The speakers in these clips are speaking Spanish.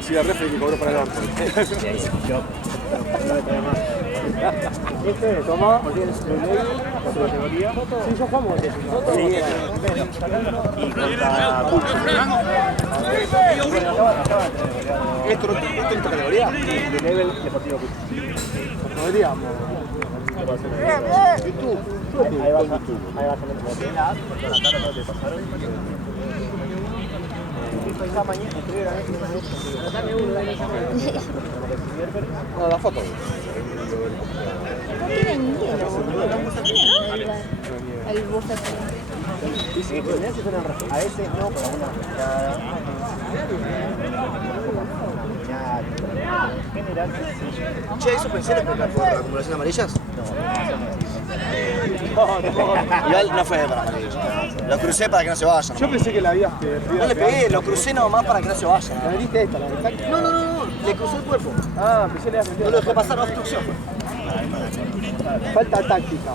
Sí, el refri que cobró para el banco. Este toma, porque es de ley, la categoría. Sí, ya jugamos. Sí, y contra Pulso. ¿Esto no es esta categoría? De level Deportivo Pulso. Podríamos. YouTube. Ahí vas a ver la app, por toda la cara, todo te pasaron. No, la foto. No tiene hielo, el buffet. Y si tenés que suena a veces no, por alguna general. Che, ¿eso pensé en la acumulación de amarillas? Igual no fue para amarillos. Lo crucé para que no se vayan. Yo pensé que la habías perdido. No le pegué, lo crucé nomás para que no se vayan. ¿La metiste esta? ¿La metiste? No, le crucé el cuerpo. Ah, pensé que le habías metido. No lo dejé pasar, obstrucción. Falta táctica.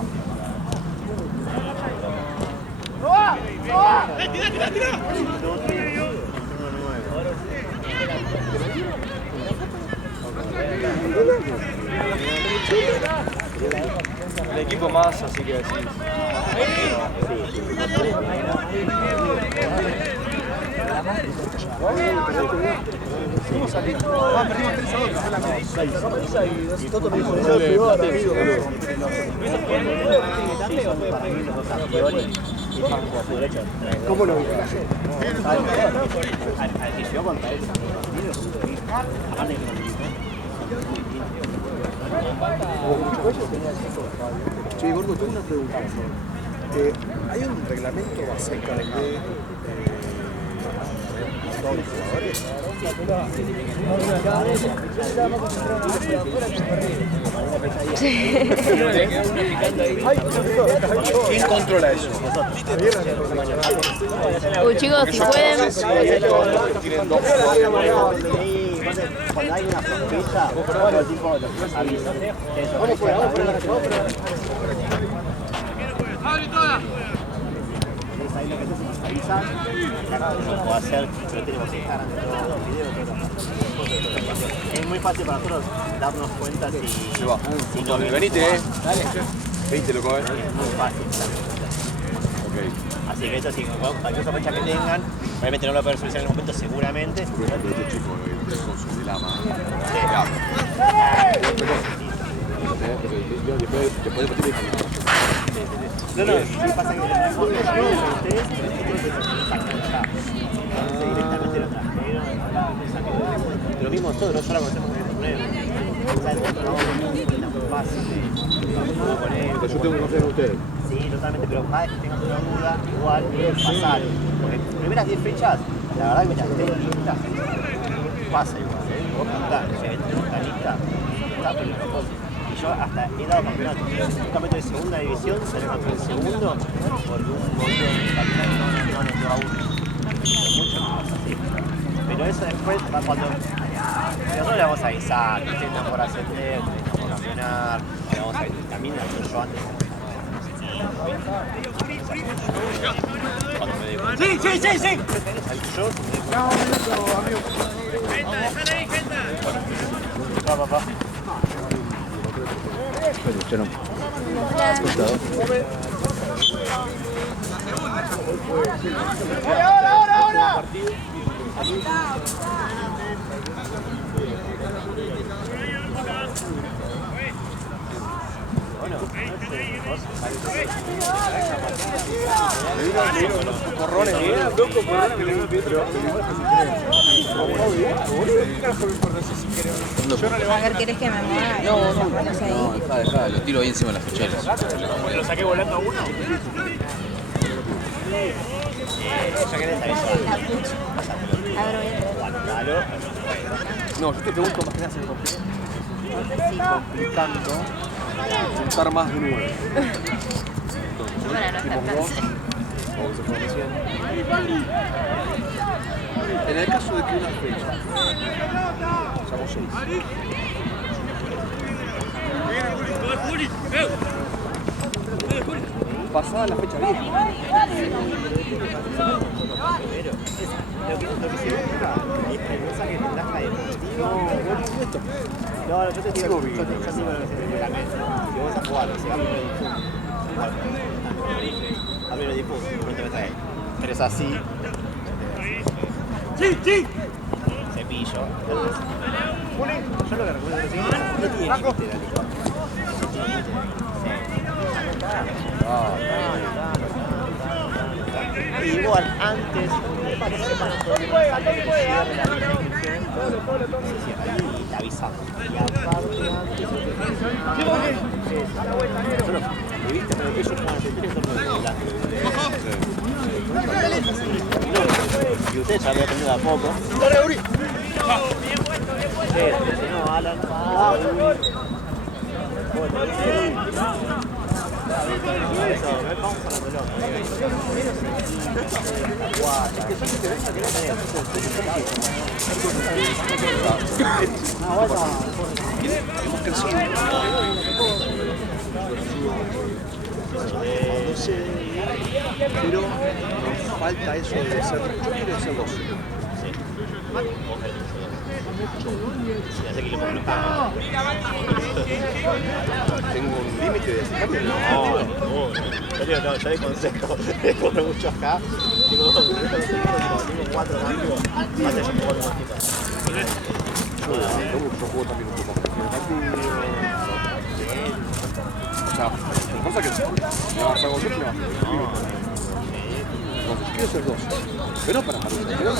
El equipo más, así que sí. ¿Cómo salimos? Perdimos 3-2. Y Toto me dijo, eso es peor, amigo. ¿Cómo lo viste? Al que llegó contra él. Che, Gordo, tengo una pregunta. ¿Hay un reglamento acerca de todos los jugadores? ¿Quién controla eso? Chicos, si pueden. Cuando hay una sospecha, los tipos los avisan. Vamos por ahora. Ahí lo que hacemos es avisar, lo puedo hacer, pero tenemos Instagram, todo, video, todo. Es muy fácil para nosotros darnos cuenta si... Se va. Venite, Dale. Venite, loco, Es muy fácil. Okay. Así que eso sí, cualquier sospecha que tengan, obviamente no lo pueden solucionar en el momento, seguramente. Por ejemplo, este chico, el Consul de Lama. Después de partir No, sí pasa que ustedes, directamente lo trajeron, lo mismo nosotros, no solo conocemos en el torneo. Yo tengo que confiar en ustedes. Sí, totalmente, pero cada vez que tengas una duda, igual pasar. Porque las primeras 10 fechas, la verdad que me estés lista, pasa igual, vos contás, si está lista, está peligroso. Y yo hasta he dado campeonato, un campeonato de segunda división, salí campeón de segundo, porque un momento de campeonato no anotó a uno. Mucho más así. Pero eso después, cuando nosotros le vamos a avisar, que están por ascender, que están por campeonar, le vamos a avisar, también lo yo antes. Cuando me digo, sí. Yo, no, amigo. Papá. Bueno, ¡Ahora! corrones, A ver, ¿querés que me mueva? No, Dejá, lo tiro ahí encima de las pecheras. ¿Lo saqué volando a uno? Ya querés avisar. A ver, voy a traer. No, yo te pregunto más que nada si complicando juntar más de 9. Para no estar En el caso de que una fecha, somos 6. Pasada la fecha vieja. Lo que se busca es que no saques ventaja deportiva. No, yo te digo lo que se reglamento. Y vos a jugar, o sea, abre los difusos, no te metas ahí. Pero es así. Sí, sí. Cepillo. Yo lo que recuerdo es que no tiene límite la liga. Igual antes de que sepan todo el mundo que cierre la inscripción, te avisamos. Y aparte antes viste, pero ellos juegan hace 3 torneos delante. Y usted ya había aprendido a poco. Si no, Alan, vamos a la pelota. Hemos crecido. Pero nos falta eso de ser. Yo quiero ser vos. Tengo un límite de ese cambio. No, yo de consejo, corro mucho acá, tengo 4 cambios, antes yo juego con los tipos. Yo juego también un poco. O sea, cosa que me vas a conseguir, me vas a entonces, quiero ser 2. Pero para Marucha, pero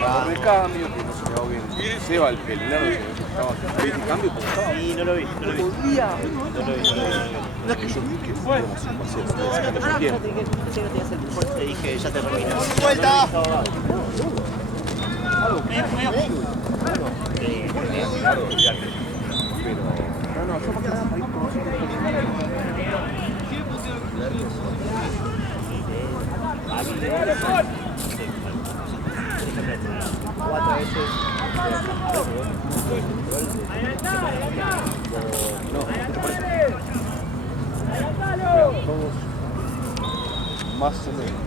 para el cambio, que no se me va bien. Seba, el nerd que estaba en cambio, porque estaba. Sí, no lo vi. No es que yo vi que fuéramos sin paciencia. Te dije, ya te terminé. ¡Vuelta! Pero, no, yo más que nada para ir conociendo. Cuatro veces. No, ¿qué te parece? Todos más o menos.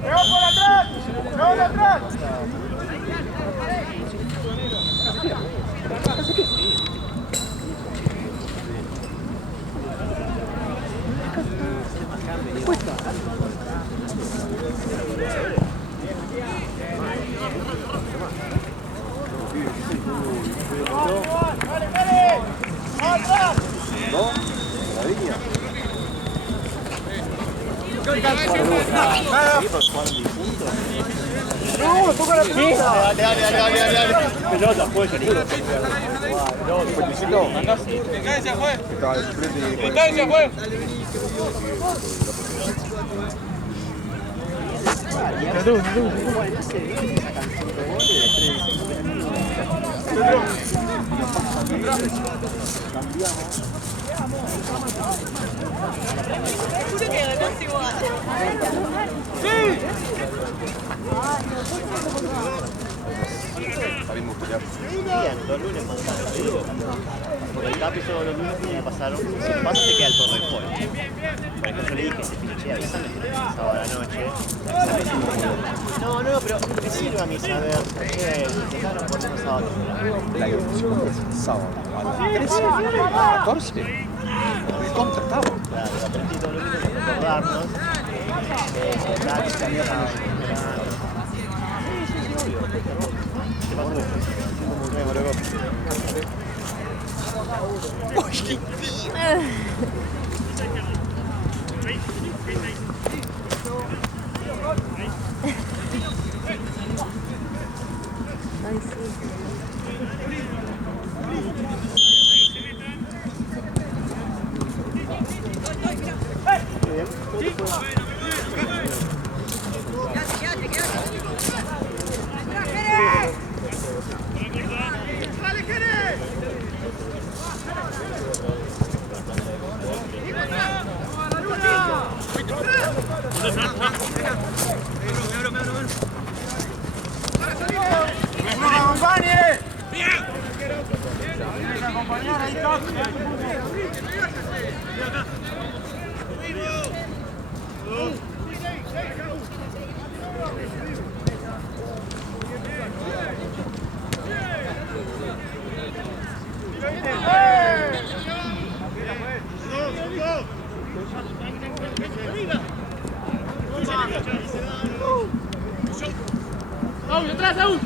¡Pegó por atrás! ¡Pegó por atrás! ¿No? La línea. ¡No! ¡Toca la pelota! Dale. Pelota, pues, seguro. Felicito. Distancia, juez. Estaba de suplente y Distancia, juez. también me gustaría. Los lunes cuando están los videos. Porque el Capi solo los lunes tenía que pasar. Si te pasa, te queda el torneo fuera. Por ejemplo, yo le dije, che, avísame que te sábado a la noche. No, pero me sirve a mí saber. Dejaron por unos sábados. La elección es sábado a las 13, a las 14. El contratado. Claro, a 32 los lunes para recordarnos. Que se había para. ¿Qué pasó? Como loco. Ay, sí. ¡Vamos, atrás, Saúl!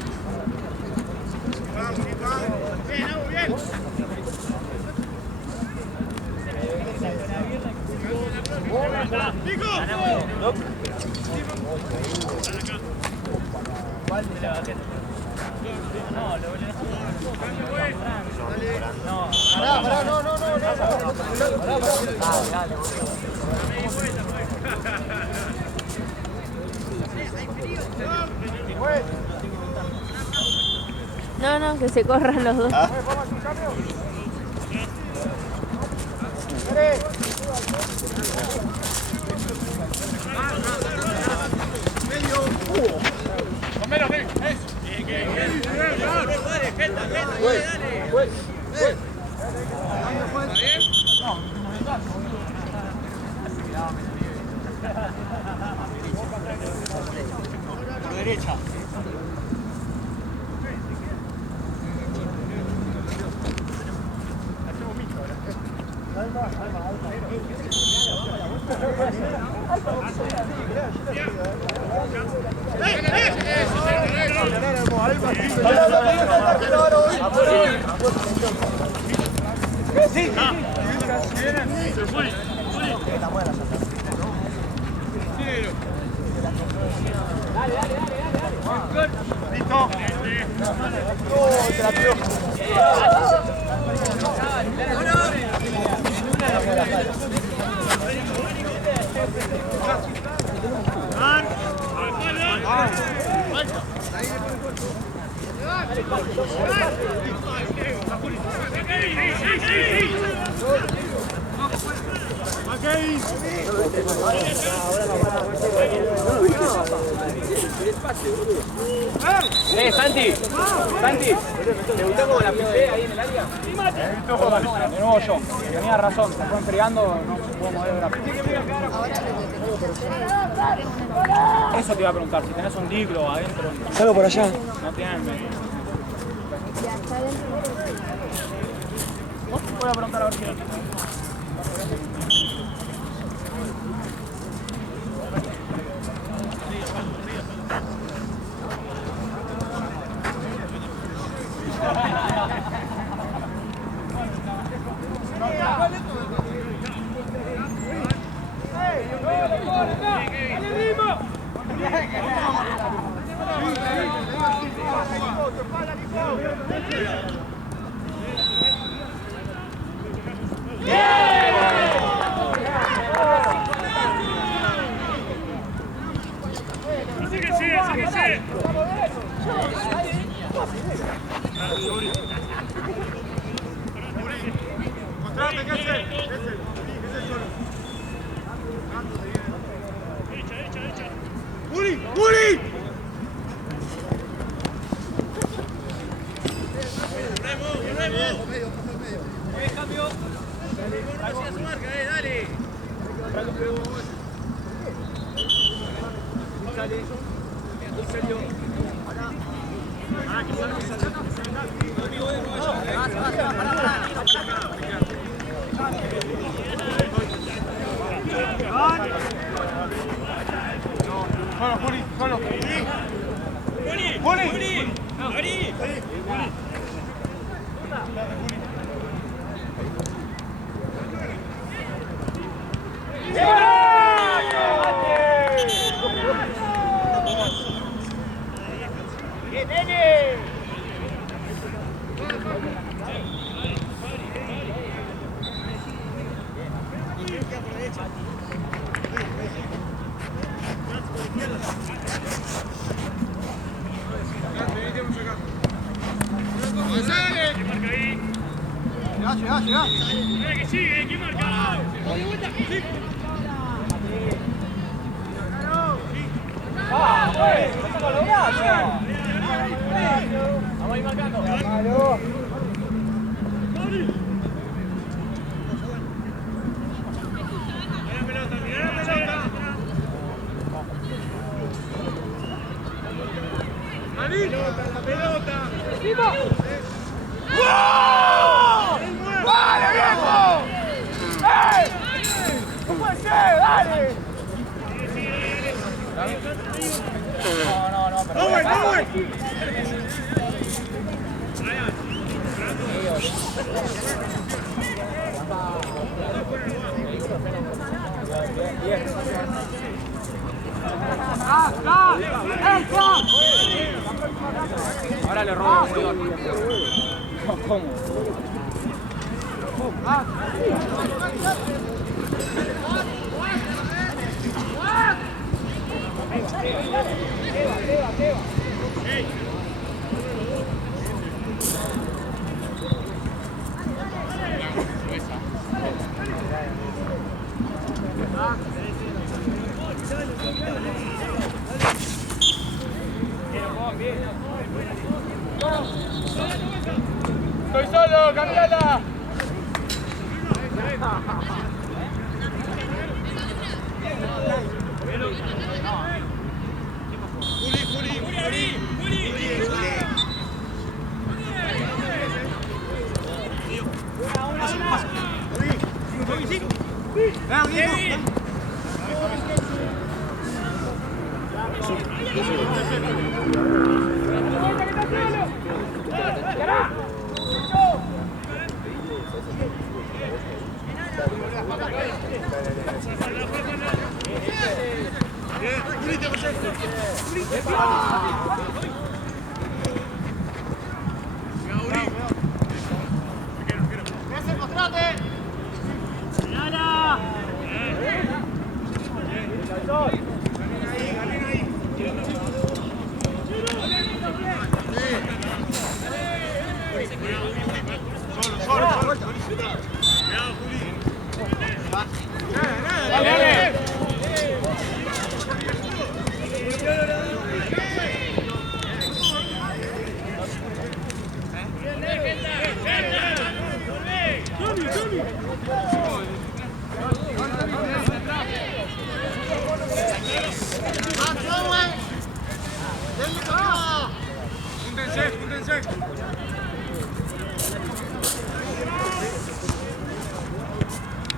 No, no, que se corran los dos. Derecha. Listo. Te la pido. Santi, Santi, ¿te gustó como la pisé ahí en el área? De nuevo yo, tenía razón, se fue enfriando, no se pudo mover el brazo. Eso te iba a preguntar, si tenés un diglo adentro. Salgo por allá. No tienen medio. Voy a preguntar a ver si... Vamos a ir marcando. ¡La pelota! ¡Dale, viejo! ¡Ey! ¡No puede ser! ¡Dale! No, pero... Ahora le robo el jugador. ¿Cómo? ¡Estoy solo! ¡Cambiala!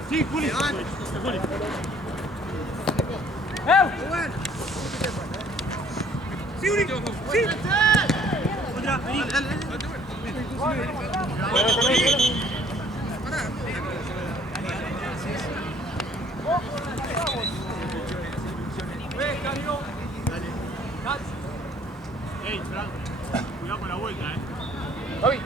Sí, Juli. Sí, Uri. Sí. Otra, vení. Ey, Fran, cuidado con la vuelta, Javi.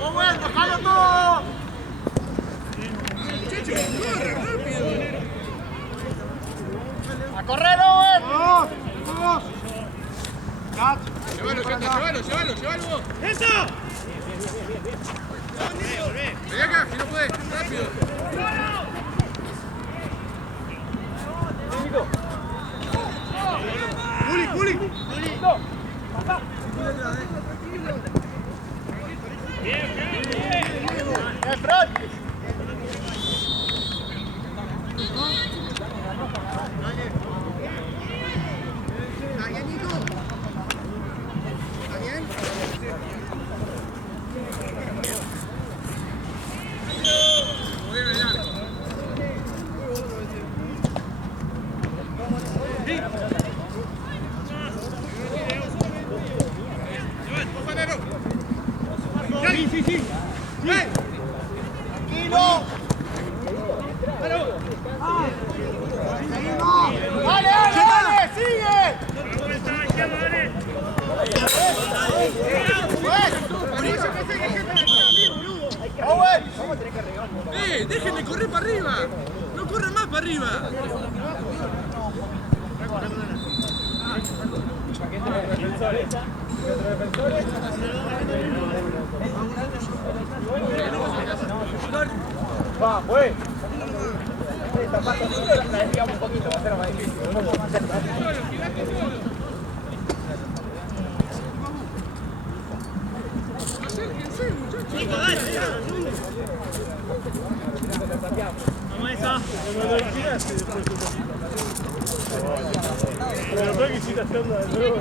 ¡Owen, dejalo todo! ¡A correr, Owen! ¡Vamos! ¡Llévalo! ¡Esa! ¡Ven acá, si no puedes! ¡Rápido! ¡Juli! ¡Pasa! ¡Bien, Fran! Sí. Tranquilo. ¡Seguimos! Va, pues. La desviamos un poquito, va a ser más difícil. No podemos hacer nada. Pero creo que sí la haciendo de nuevo.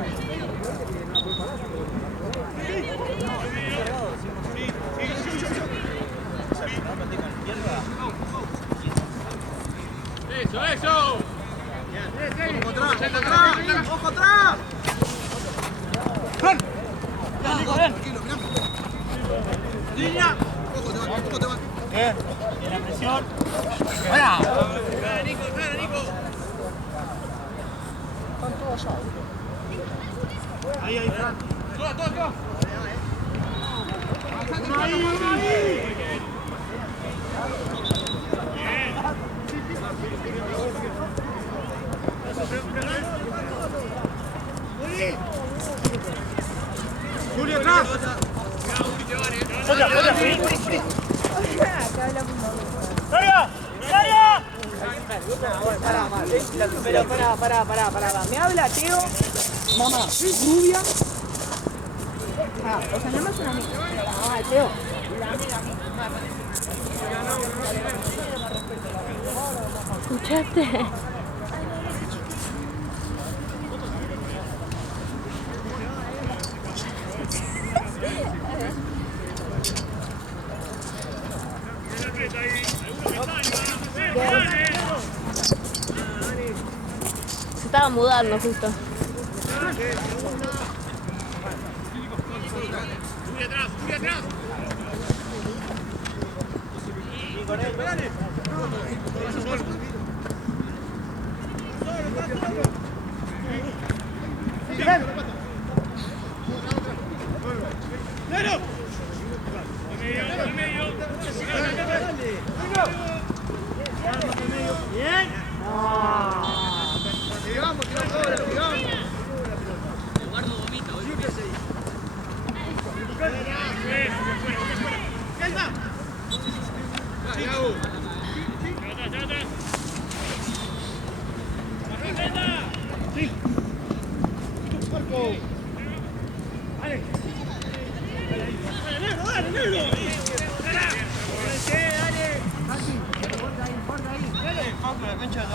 ¡Eso, eso! ¡Ojo atrás! ¡Ojo atrás! ¡Línea! ¡Ojo, te va! Bien, la presión. ¡Fuera! ¡Fuera, Nico! ¡Fuera, Nico! Ahí, Fran. ¡Todo! Julio, atrás. Soya. Pero pará. Me habla Teo, mamá, rubia. O sea, no me es una amiga. Teo. ¿Escuchaste? Se estaba mudando justo.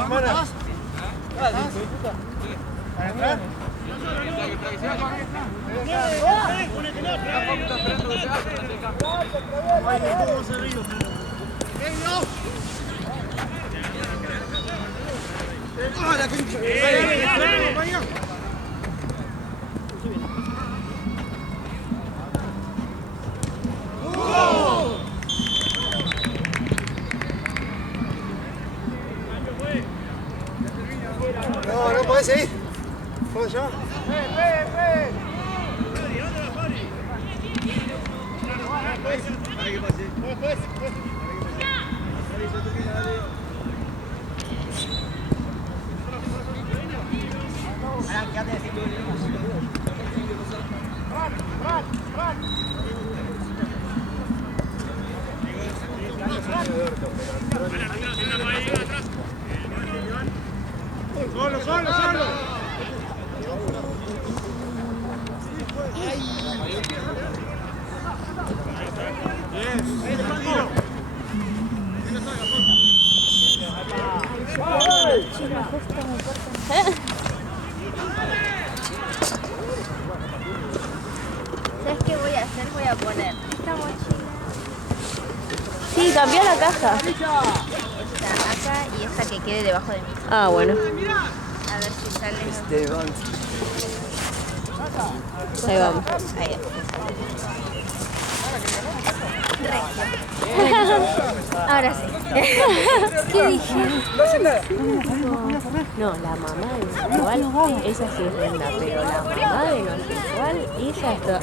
¡Sube atrás! No podés seguir. ¿Cómo se llama? Solo. ¿Sabes qué voy a hacer? Voy a poner esta mochila. Sí, cambió la caja. Esta acá y esta que quede debajo de mí. Ah, bueno. A ver si sale. Ahí vamos. Ahí. Ahora sí. ¿Qué dije? No, la mamá de Igual, esa sí es linda, pero la mamá de Igual, esa está.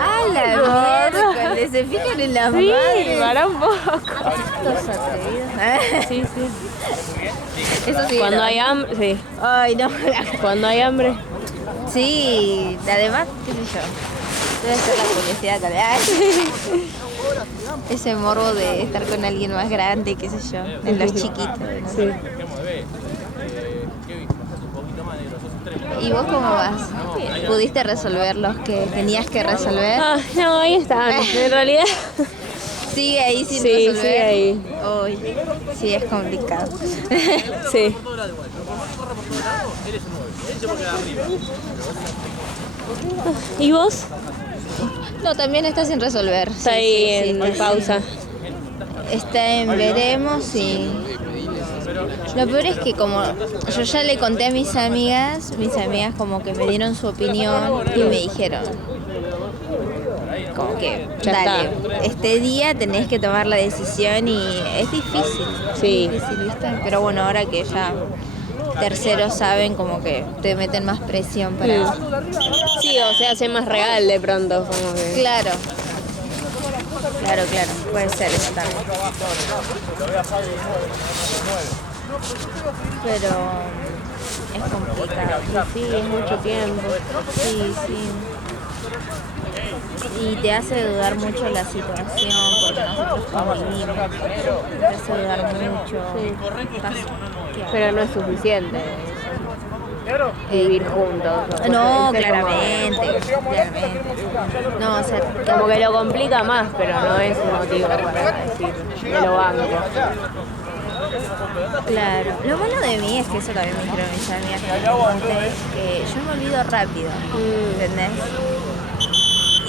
¡Ah, la miércoles! ¿Se fijan en la Sí, madre? para un poco. Estos atrevidos. Sí. Eso sí. Cuando hay hambre, sí. Ay, no. Cuando hay hambre. Sí, además, qué sé yo. Debe ser la curiosidad tal vez. Ese morbo de estar con alguien más grande, qué sé yo, en los chiquitos. ¿No? Sí. ¿Y vos cómo vas? ¿Pudiste resolver los que tenías que resolver? Ah, no, ahí están. En realidad. ¿Sigue ahí sin Sí, resolver? sigue ahí. Uy, sí, es complicado. Sí. ¿Y vos? No, también está sin resolver. Está ahí en pausa. Está en veremos y... Lo peor es que como yo ya le conté a mis amigas como que me dieron su opinión y me dijeron como que Ya dale, está. este día tenés que tomar la decisión y es difícil. Sí. Es difícil, ¿viste? Pero bueno, ahora que ya terceros saben como que te meten más presión para... Sí, o se hace más real de pronto. Como que... Claro. Claro, puede ser eso también. Pero es complicado. Sí, es mucho tiempo. Sí. Y te hace dudar mucho la situación, porque nosotros convivimos. Te hace dudar mucho. Pero no es suficiente vivir juntos. No, Es como- claramente. No, o sea, Como que lo complica más, pero no es un motivo para decir me lo banco. claro. Lo malo de mí es que eso también me dijeron mis amigas que yo me olvido rápido, ¿entendés?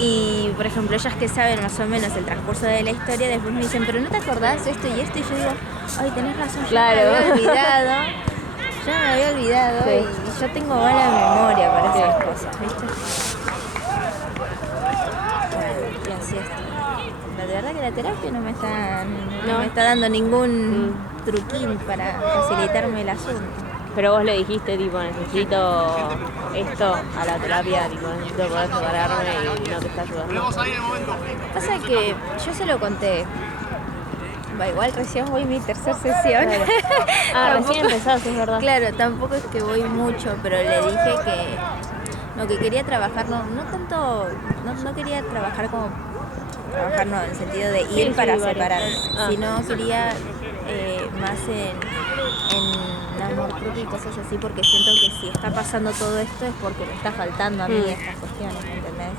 Y, por ejemplo, ellas que saben más o menos el transcurso de la historia, después me dicen, pero ¿no te acordás esto y esto? Y yo digo, ay, tenés razón, yo Claro. me había olvidado. Yo me había olvidado Sí. y yo tengo mala memoria para esas cosas, ¿viste? Y así es. La verdad que la terapia no me está dando ningún truquín para facilitarme el asunto. Pero vos le dijiste, tipo, necesito esto a la terapia, tipo, necesito poder separarme y no te está ayudando. Pasa que yo se lo conté. Igual recién voy mi tercera sesión. Ah, recién empezás, es verdad. Claro, tampoco es que voy mucho, pero le dije que quería trabajar, no tanto, no quería trabajar como trabajar no, en el sentido de ir Sí, para vale. separarme, Ah. sino quería más en amor propio y cosas así, porque siento que si está pasando todo esto es porque me está faltando a mí estas cuestiones, ¿entendés?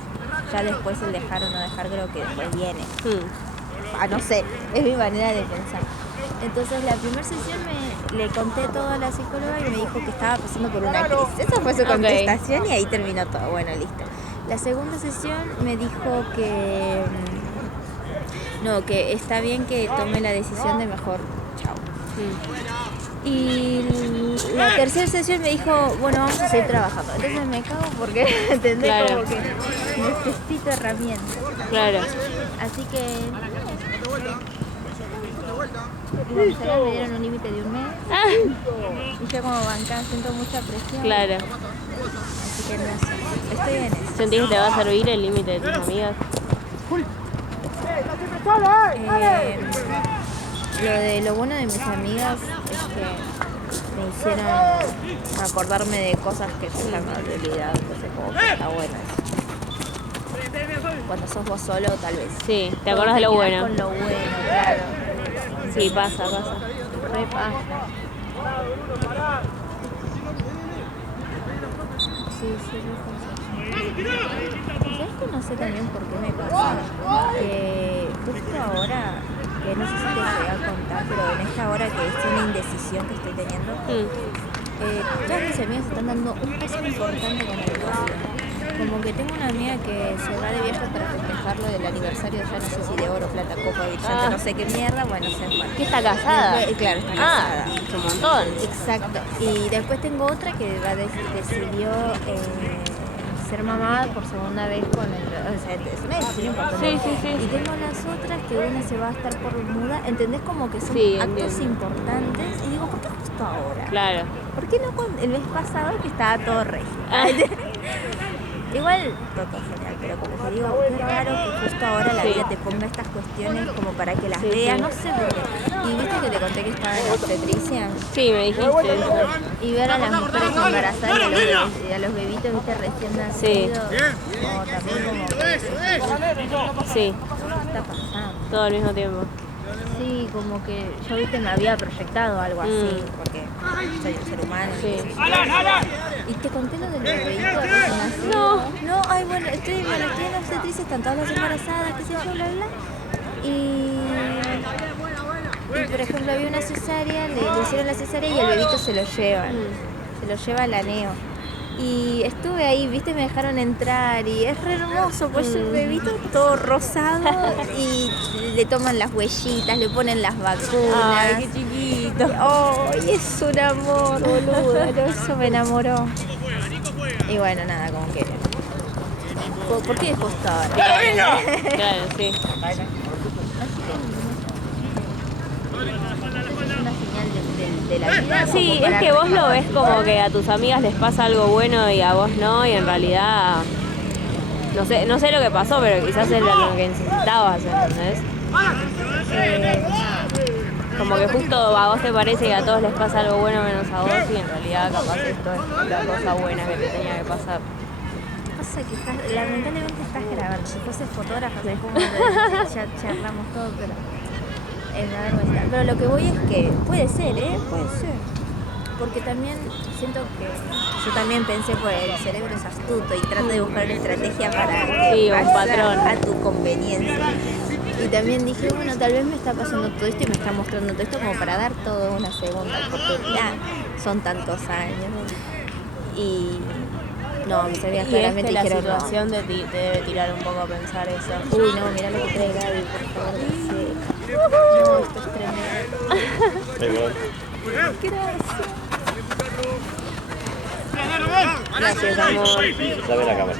Ya después el dejar o no dejar creo que después viene. No sé, es mi manera de pensar. Entonces la primera sesión le conté todo a la psicóloga y me dijo que estaba pasando por una crisis. Esa fue su contestación y ahí terminó todo. Bueno, listo. La segunda sesión me dijo que que está bien que tome la decisión de mejor chao. Y la tercera sesión me dijo, bueno, vamos a seguir trabajando. Entonces me cago porque, ¿entendés? Claro. Como que necesito herramientas. Claro. Así que... Las amigas me dieron un límite de un mes. Y yo como banca siento mucha presión. Claro. Así que no sé. Estoy en eso. ¿Sentís que te va a servir el límite de tus amigas? Lo bueno de mis amigas es que me hicieron acordarme de cosas que yo ya me había olvidado. Entonces como que está bueno eso. Cuando sos vos solo, tal vez. Sí, te acordás de lo quedás bueno. Con lo bueno, claro. Sí, pasa. Re pasa. Sí, re pasa. ¿Sabes que no sé también por qué me pasa? Que justo ahora, que no sé si te voy a contar, pero en esta hora que es una indecisión que estoy teniendo, todas mis amigas están dando un paso importante con el cambio. Como que tengo una amiga que se va de viaje para festejarlo del aniversario, ya no sé si de oro, plata, copa, brillante, no sé qué mierda, bueno, se fue. ¿Qué está casada? Claro, está casada. Es un montón. Exacto. Y después tengo otra que decidió ser mamá por segunda vez con el... O sea, es una decisión importante. Sí. Y tengo las otras que una se va a estar por mudar. ¿Entendés? Como que son actos importantes. Y digo, ¿por qué justo ahora? Claro. ¿Por qué no el mes pasado que estaba todo regio? Igual, todo genial, pero como te digo, es raro que justo ahora la vida te ponga estas cuestiones como para que las veas, no sé por qué. Y viste que te conté que estaba en obstetricia. Sí, me dijiste eso. Y ver a las mujeres embarazadas y a los bebitos, viste, recién nacidos. Como también como... Sí, ¿Qué está pasando? todo al mismo tiempo. Sí, como que yo, viste, me había proyectado algo así, porque soy un ser humano. Sí. ¿Y te conté lo del bebito recién nacido? No, ay, bueno, estoy en obstetricia, están todas las embarazadas, qué sé yo, bla, bla. Y por ejemplo, había una cesárea, le hicieron la cesárea y el bebito se lo llevan. Se lo lleva la neo. Y estuve ahí, viste, me dejaron entrar y es re hermoso, pues el bebito todo rosado y le toman las huellitas, le ponen las vacunas. Ay, qué chiquito. Ay, es un amor, boluda, eso me enamoró. Y bueno, nada, como que... ¿Por qué justo ahora? Claro, sí. Una señal de la vida. Sí, es que vos lo ves como que a tus amigas les pasa algo bueno y a vos no, y en realidad no sé lo que pasó, pero quizás es lo que necesitabas, ¿entendés? Como que justo a vos te parece que a todos les pasa algo bueno menos a vos, y en realidad capaz esto es la cosa buena que te tenía que pasar. Pasa que lamentablemente estás grabando. Si fuese fotógrafa, ya charlamos todo, pero es una vergüenza. Pero lo que voy es que puede ser, puede ser. Porque también siento que yo también pensé, pues el cerebro es astuto y trata de buscar una estrategia para que Sí, un vaya patrón. a tu conveniencia. Y también dije, bueno, tal vez me está pasando todo esto y me está mostrando todo esto como para dar todo una segunda oportunidad. Son tantos años. Y no, mis amigas Y es claramente que la dijeron situación te debe tirar un poco a pensar eso. no. Uy, no, mira lo que trae Gaby, por favor. Sí. No, esto es tremendo. Gracias. Gracias, amor. Dame la cámara.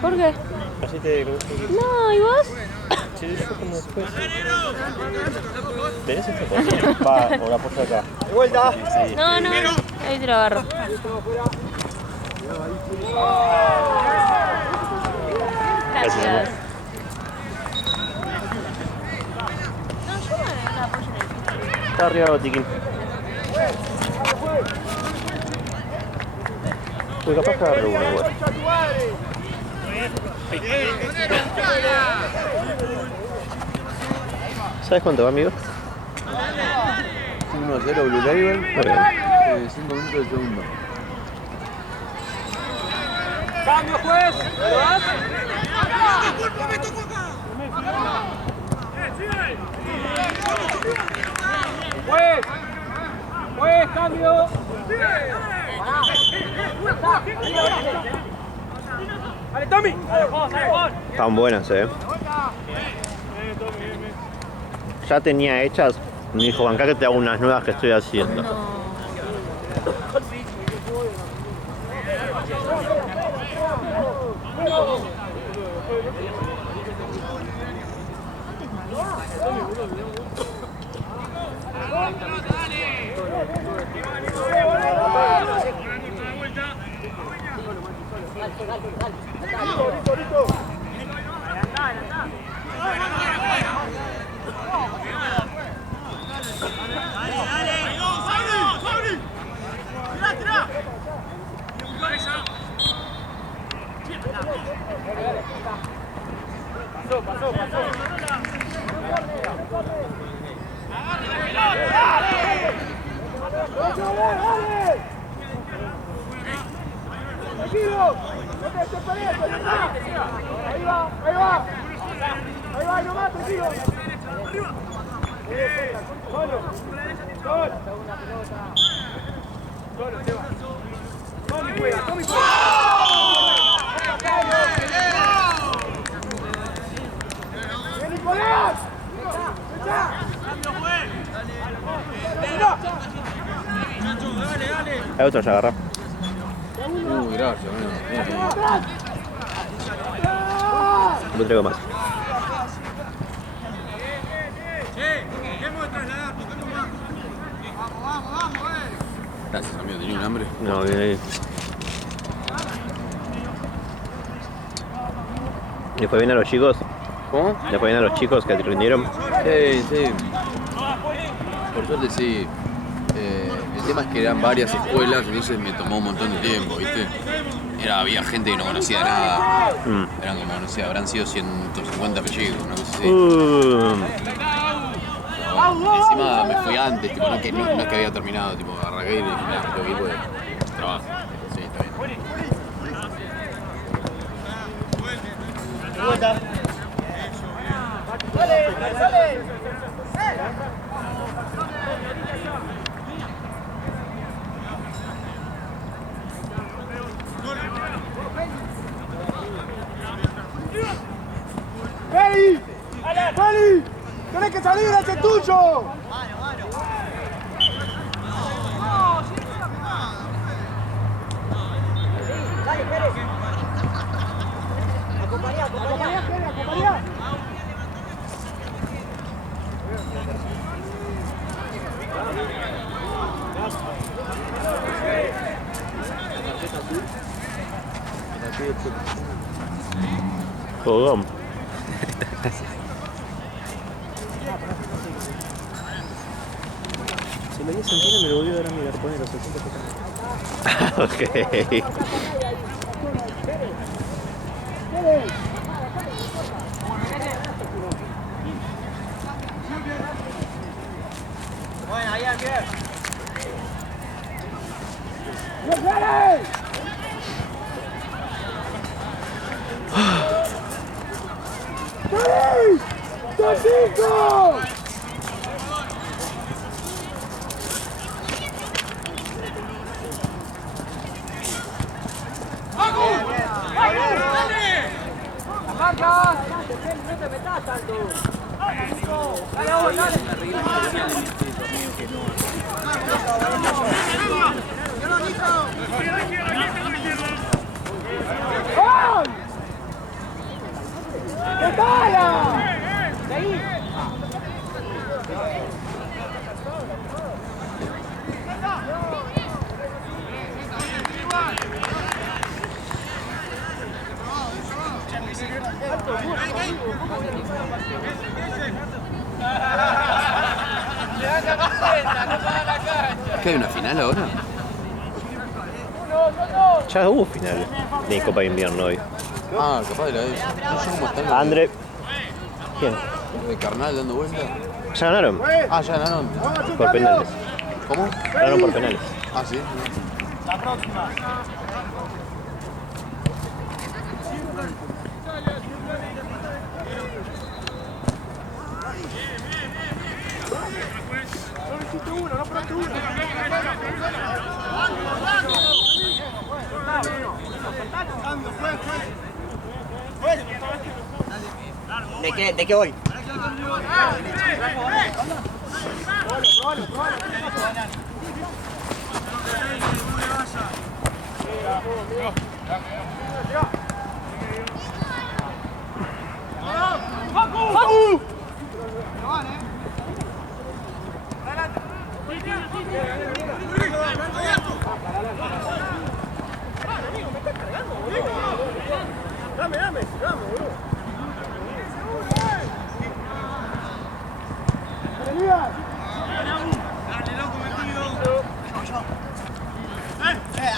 ¿Por qué? Así te... No, ¿y vos? Sí, yo como después. ¿Tenés esta cosa? Va, o la puesto acá. De vuelta. Sí. No, ahí te lo agarro. Gracias. Está arriba el botiquín. Uy, capaz que agarré uno igual. ¿Sabes cuánto va, amigo? 1-0 Blue Label, Muy bien. 5 minutos de segundo. ¡Cambio, juez! ¡Juez, cambio! ¡Dale, Tommy! Están buenas, Ya tenía hechas. Me dijo, bancá que te hago unas nuevas que estoy haciendo. Tranquilo, no te desesperes, ahí va, ahí nomás, tranquilo. Arriba. Solo, Seba. Tommy juega. ¡Bien, Nicolás! Hay otro ya agarra. Gracias, No traigo más. Gracias, amigo. ¿Tenía un hambre? No, viene ahí. ¿Le fue bien a los chicos? ¿Cómo? ¿Le fue bien a los chicos que rindieron? Sí, sí. Por suerte sí. El tema es que eran varias escuelas, entonces me tomó un montón de tiempo, ¿viste? Había gente que no conocía nada. Eran como, no sé, habrán sido 150 chicos, una cosa así. Encima me fui antes, tipo, no es que había terminado, tipo, arranqué y dije, mira, me tengo que ir porque trabajo. Sí, está bien. ¡Feli! ¡Feli! ¡Tenés que salir, ese es tuyo! Dale, Pérez. Acompañá, Pérez, acompañá. Jodón. Si lo di a Santino me lo volvió a dar a mí, le reponer los 80 que Ok. Bueno, ahí bien. ¡Dale! ¡Dale! ¡Tatico! ¿Es que hay una final ahora? Ya hubo final de Copa de Invierno hoy. Ah, capaz de la de... No sé cómo están los... André. ¿Quién? de Carnal dando vuelta. ¿Ya ganaron? Ah, ya ganaron. Por penales. ¿Cómo? Ganaron por penales. Ah, sí. La próxima. Solo hiciste uno, no probaste uno. ¿De qué voy? Dame, boludo.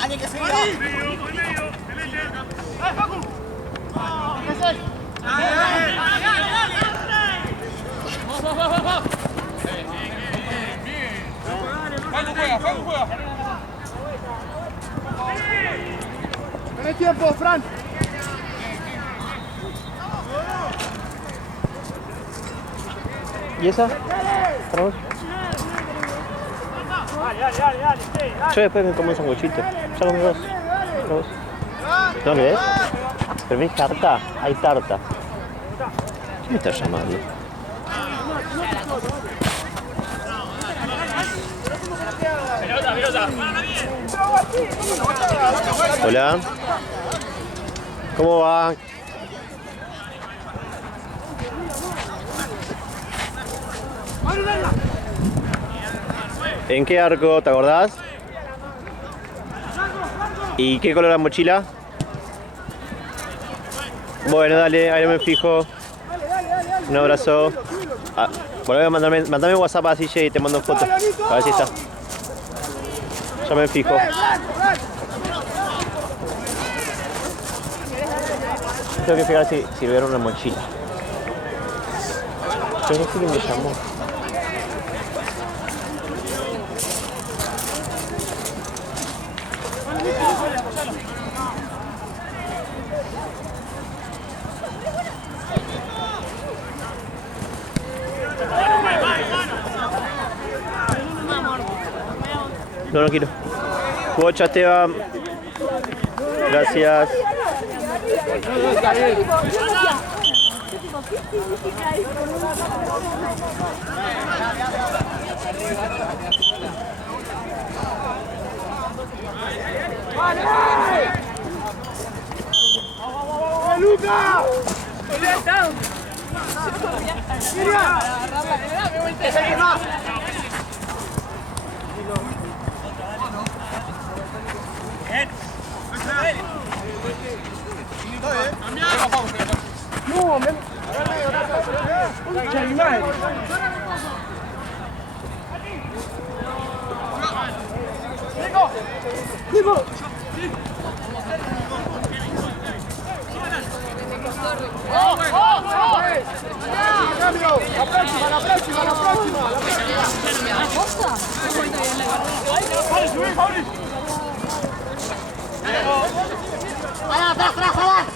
Alguien que siga. Facu juega. Tenés tiempo, Fran. ¿Y esa? ¿Para vos? Yo después me como un sanguchito. Ya comí dos. ¿Para vos? ¿No querés? ¿Preferís tarta? Hay tarta. ¿Quién me está llamando? Hola. ¿Cómo va? ¿En qué arco? ¿Te acordás? ¿Y qué color la mochila? Bueno, dale, ahí me fijo. Un abrazo. Ah, volvé a mandame WhatsApp a CJ y te mando fotos. A ver si está. Ya me fijo. Tengo que fijar si sirvieron una mochila. Yo no sé quién me llamó. No quiero. Bocha, Esteban. Gracias. ¡Luca! No, me... Concha de madre. ¡Nico! ¡Cambio! ¡La próxima, la próxima, la próxima! ¡Atrás, atrás, atrás!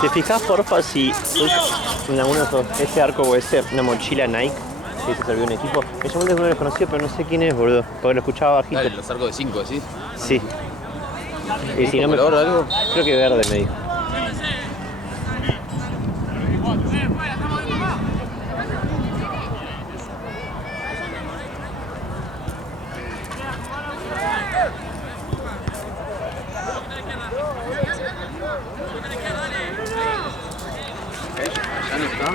¿Te fijas, porfa, si en alguno de esos, ese arco o una mochila Nike que se sirvió un equipo? Me llamó desde uno desconocido, pero no sé quién es, boludo, porque lo escuchaba bajito. Dale, los arcos de 5, ¿decís? Sí. Y si no me... color o algo? Creo que verde me dijo. Allá no está.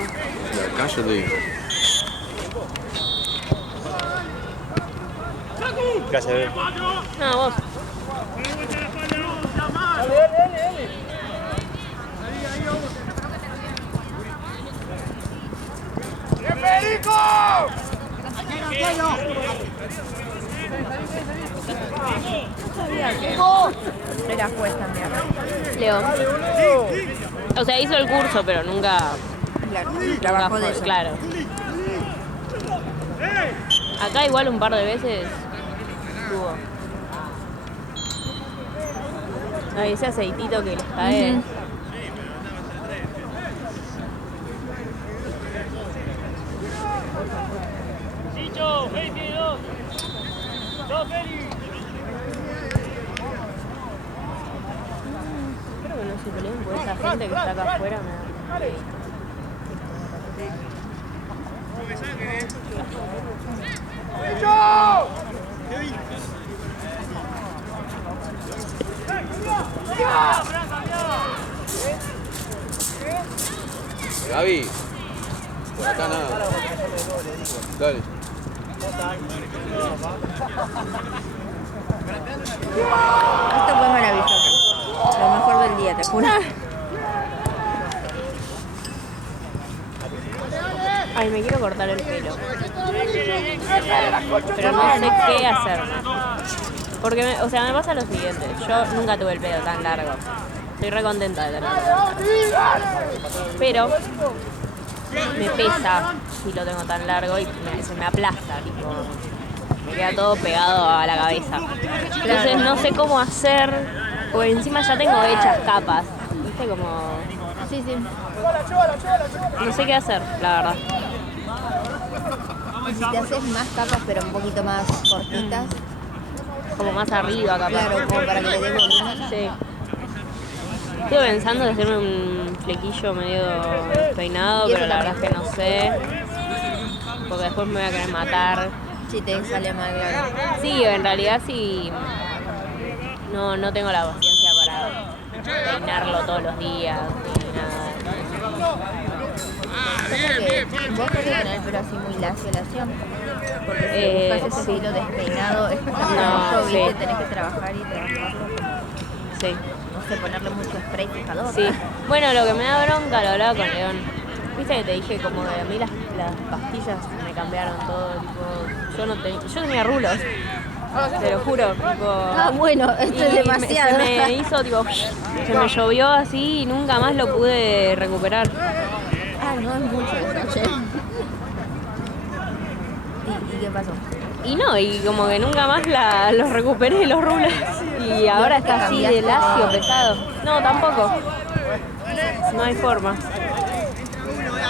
Y acá yo te digo. Gracias, bebé. No, vos. ¡Federico! Era juez también. Leo. O sea, hizo el curso, pero nunca... Claro, trabajó de eso. Claro. Acá igual un par de veces estuvo. Ay, ese aceitito que les cae. Chicho, 22. ¡Dos, Feli! Creo que no se peleen por esa gente que está acá afuera. Me da... Gaby, por acá nada. Dale. Esto fue maravilloso. Lo mejor del día, te juro. Ay, me quiero cortar el pelo. Pero no sé qué hacer. Porque, o sea, me pasa lo siguiente. Yo nunca tuve el pelo tan largo. Estoy re contenta de tenerlo. Pero me pesa si lo tengo tan largo y se me aplasta, tipo. Me queda todo pegado a la cabeza. Entonces no sé cómo hacer, porque encima ya tengo hechas capas. ¿Viste? Como... Sí, sí. No sé qué hacer, la verdad. Y si te haces más capas, pero un poquito más cortitas, Como más arriba, capaz. claro, como para que le dé volumen. Sí. Estoy pensando en hacerme un flequillo medio peinado, Y eso pero la verdad también. es que no sé. Porque después me voy a querer matar. Si te sale mal, claro. Sí, en realidad sí. No tengo la paciencia para peinarlo todos los días ni nada. Vos tenés que tener el pelo así muy lacio. Porque si buscas ese estilo despeinado, es como ¿viste? Tenés que trabajar y trabajarlo. Sí. No sé, ponerle mucho spray fijador. Sí. Bueno, lo que me da bronca lo hablaba con León. Viste que te dije como que a mí las pastillas me cambiaron todo, tipo, yo tenía rulos. Te lo juro, tipo. Bueno, esto es demasiado. Se me hizo, tipo, se me llovió así y nunca más lo pude recuperar. No, es mucho eso, che. ¿Y qué pasó? Y no, y como que nunca más los recuperé los rulos. Y ahora está así de lacio, pesado. No, tampoco. No hay forma.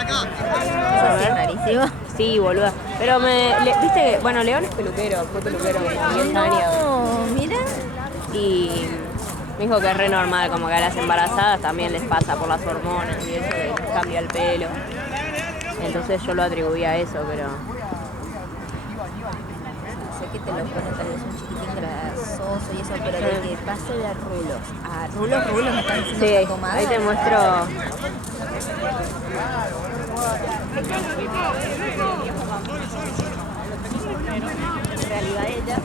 Eso sí es rarísimo. Sí, boluda. Pero viste que, bueno, León es peluquero, fue peluquero como 10 años. No, mira. Y me dijo que es re normal, como que a las embarazadas también les pasa por las hormonas y eso que les cambia el pelo. Entonces yo lo atribuía a eso, pero... Sé que te lo pone tal vez un chiquitín grasoso y eso, pero de que pase de rulos a rulos me están diciendo Sí, pomada. ahí te muestro... En realidad ella.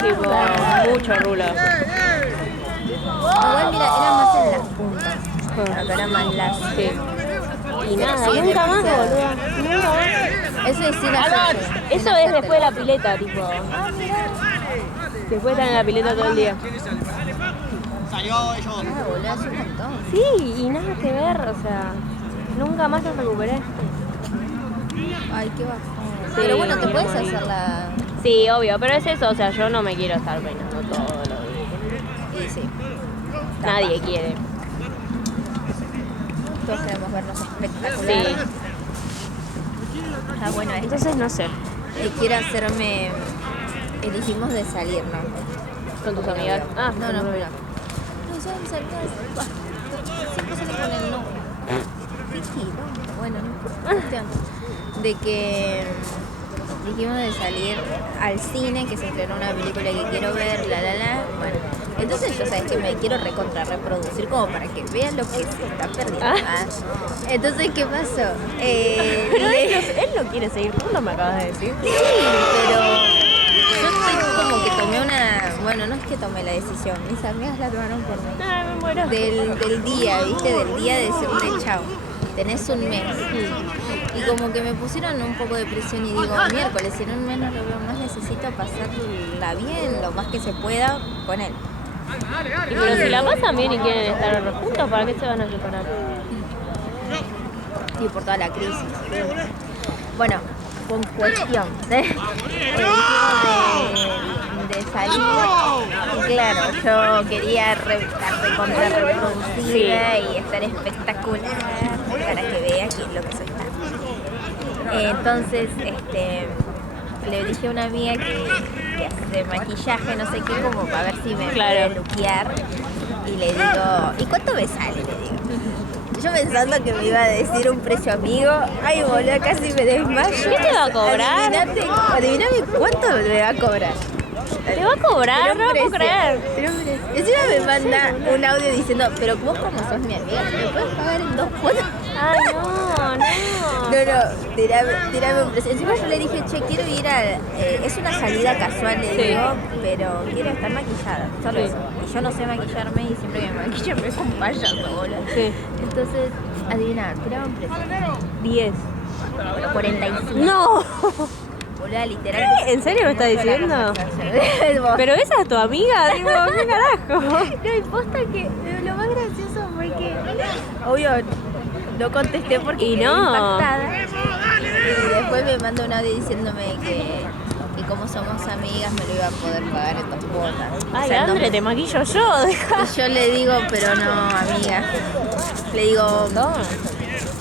Tipo, mucho rulo. Igual mira, era más en las puntas. Acá era más lacio. Sí. Y nada, sí, nunca más, demasiado. boluda. Nunca más. Eso es sin hacerse. Eso es después de la pileta, tipo. Después estar en la pileta todo el día. Boludo, es un montón. Sí, y nada que ver, o sea, nunca más lo recuperé. Ay, qué bajón. Pero bueno, te puedes hacer la... Sí, obvio, pero es eso, o sea, yo no me quiero estar peinando todos los días. Y sí. Nadie quiere. Todos queremos vernos espectaculares. Sí. Bueno, Entonces, no sé, quiero hacerme... Elegimos de salir, ¿no? con tus amigas. Ah, No, no, mira. No, yo siempre salí con el no. Sí, no. Bueno, no importa. Cuestión de que dijimos de salir al cine, que se estrenó una película que quiero ver, Bueno, entonces yo sabes que me quiero reproducir como para que vean lo que se está perdiendo. Entonces, ¿qué pasó? Pero él no quiere seguir, tú no me acabas de decir. Sí, pero yo estoy como que tomé una... Bueno, no es que tomé la decisión, mis amigas la tomaron por mí. Ah, me muero. Del día, ¿viste? Del día de decirle chao. Tenés un mes. Y como que me pusieron un poco de presión y digo, miércoles, si en un mes no lo veo más, necesito pasarla bien, lo más que se pueda con él. Y pero si la pasan bien y quieren estar juntos, ¿para qué se van a separar? Y por toda la crisis. Bueno, con cuestión de salir. Y claro, yo quería estar reproducida y estar espectacular para que vea que es lo que soy. Entonces, le dije a una amiga que hace maquillaje, no sé qué, como para ver si me puede luquear. Y le digo, ¿y cuánto me sale? Le digo. Yo pensando que me iba a decir un precio amigo. Ay, boludo, casi me desmayo. ¿Qué te va a cobrar? Adiviname cuánto me va a cobrar. ¿Te va a cobrar? No puedo creer. Encima me manda un audio diciendo, pero vos como sos mi amiga, ¿me puedes pagar en 2 cuotas? Ay, no. No, tirame un precio. Encima yo le dije, che, quiero ir es una salida casual, le digo, pero quiero estar maquillada, solo eso. Y yo no sé maquillarme y siempre que me maquillo me pongo un payaso, boludo. Sí. Entonces, adivina, tirame un precio. 10. 45. ¡No! Boluda, literal. ¿Qué? ¿En serio me estás diciendo? ¿Pero esa es tu amiga? Digo, ¿qué carajo? No, y posta que lo más gracioso fue que, obvio, no contesté porque Y quedé no. impactada. Y después me mandó un audio diciéndome que como somos amigas me lo iba a poder pagar en 2 cuotas. Ay, O sea, no André, me- te maquillo yo, deja. Y yo le digo, pero no, amiga. Le digo, No.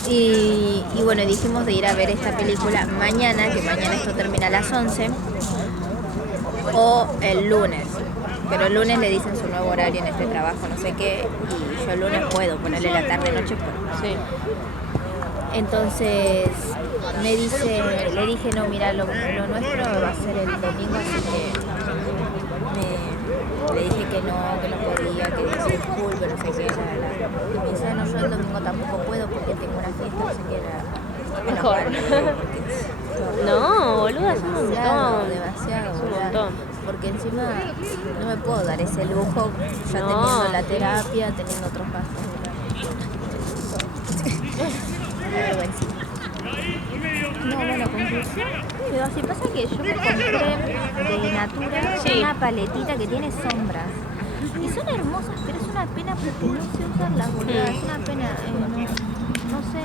y bueno, dijimos de ir a ver esta película mañana, que mañana esto termina a las 11, o el lunes. Pero el lunes le dicen su nuevo horario en este trabajo, no sé qué, y yo el lunes puedo ponerle la tarde-noche. Sí. Entonces me dice, le dije, no, mira, lo nuestro va a ser el domingo, así que le dije que no podía, que disculpe, no sé qué. Y me dice, no, yo el domingo tampoco puedo porque tengo una fiesta, no sé qué. Mejor. No, boluda, es un montón. Demasiado. Es un montón. Porque encima no me puedo dar ese lujo ya teniendo la terapia, teniendo otros gastos. No, bueno, conclusión. Pero así pasa que yo me compré de Natura una paletita que tiene sombras. Y son hermosas, pero es una pena porque no sé usarlas, boludo. Es una pena, no sé.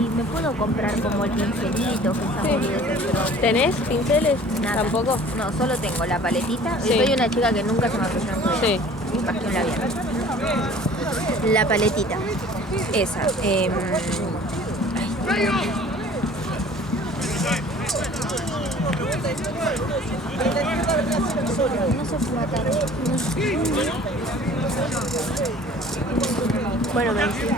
Y me puedo comprar como el pincelito, que esa boludez, pero... ¿Tenés pinceles? Nada. ¿Tampoco? No, solo tengo la paletita. Sí. Soy una chica que nunca se me apoyó en su Sí. más que un labial. La paletita. Esa. No se fue a tarde. Bueno, me decís.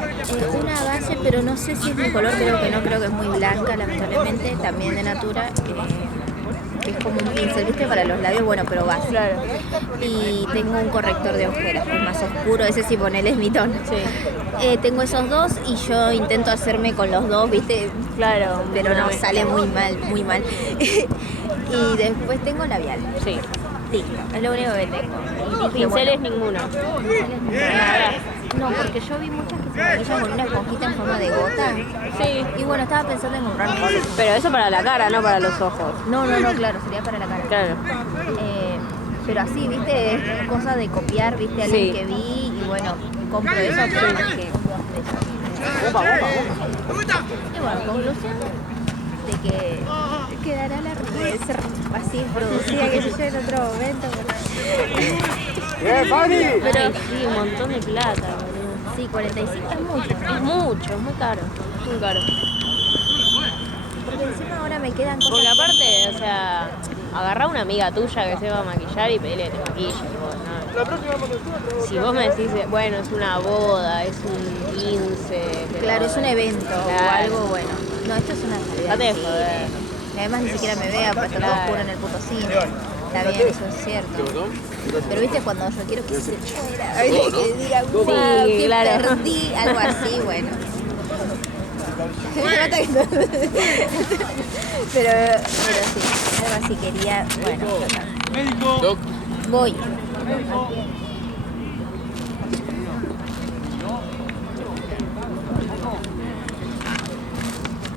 Una base, pero no sé si es mi color, creo que no, creo que es muy blanca, lamentablemente, también de Natura, que es como un pincel, ¿viste? Para los labios, bueno, pero base. Claro. Y tengo un corrector de ojeras, que es más oscuro, ese sí, ponele, es mi tono. Sí. Tengo esos dos y yo intento hacerme con los dos, ¿viste? Claro. Pero no, sale muy mal, muy mal. Y después tengo labial. Sí. Listo, es lo único que tengo. Y dije, Pinceles bueno, ninguno. pinceles nada. No, porque yo vi muchas que se maquillan con una esponjita en forma de gota. Sí. Y bueno, estaba pensando en comprarme eso. Pero eso para la cara, no para los ojos. No, claro, sería para la cara. Claro. Pero así, ¿viste? Es cosa de copiar, ¿viste? Algo Sí. que vi y bueno, compro eso, pero no es que... Y bueno, conclusión de que quedará la red así producida, que se yo en otro momento. Pero sí, un montón de plata, boludo. Sí, 45 es mucho, ¿no? Es mucho, es muy caro. Muy caro. Porque encima ahora me quedan cosas... Porque aparte, o sea, agarrá una amiga tuya que sepa maquillar y pedile que te maquille. Vos, ¿no? Si vos me decís, bueno, es una boda, es un 15... pero- Claro, es un evento o Claro. algo bueno. No, esto es una salida. Date de sí. joder. Y además ni siquiera me vea, porque está todo oscuro en el puto cine. Está bien, eso es cierto. Pero viste cuando yo quiero que se muera, ¿viste? Que diga, wow, que claro. perdí, algo así, bueno. pero sí, algo así quería, bueno, Doc, voy.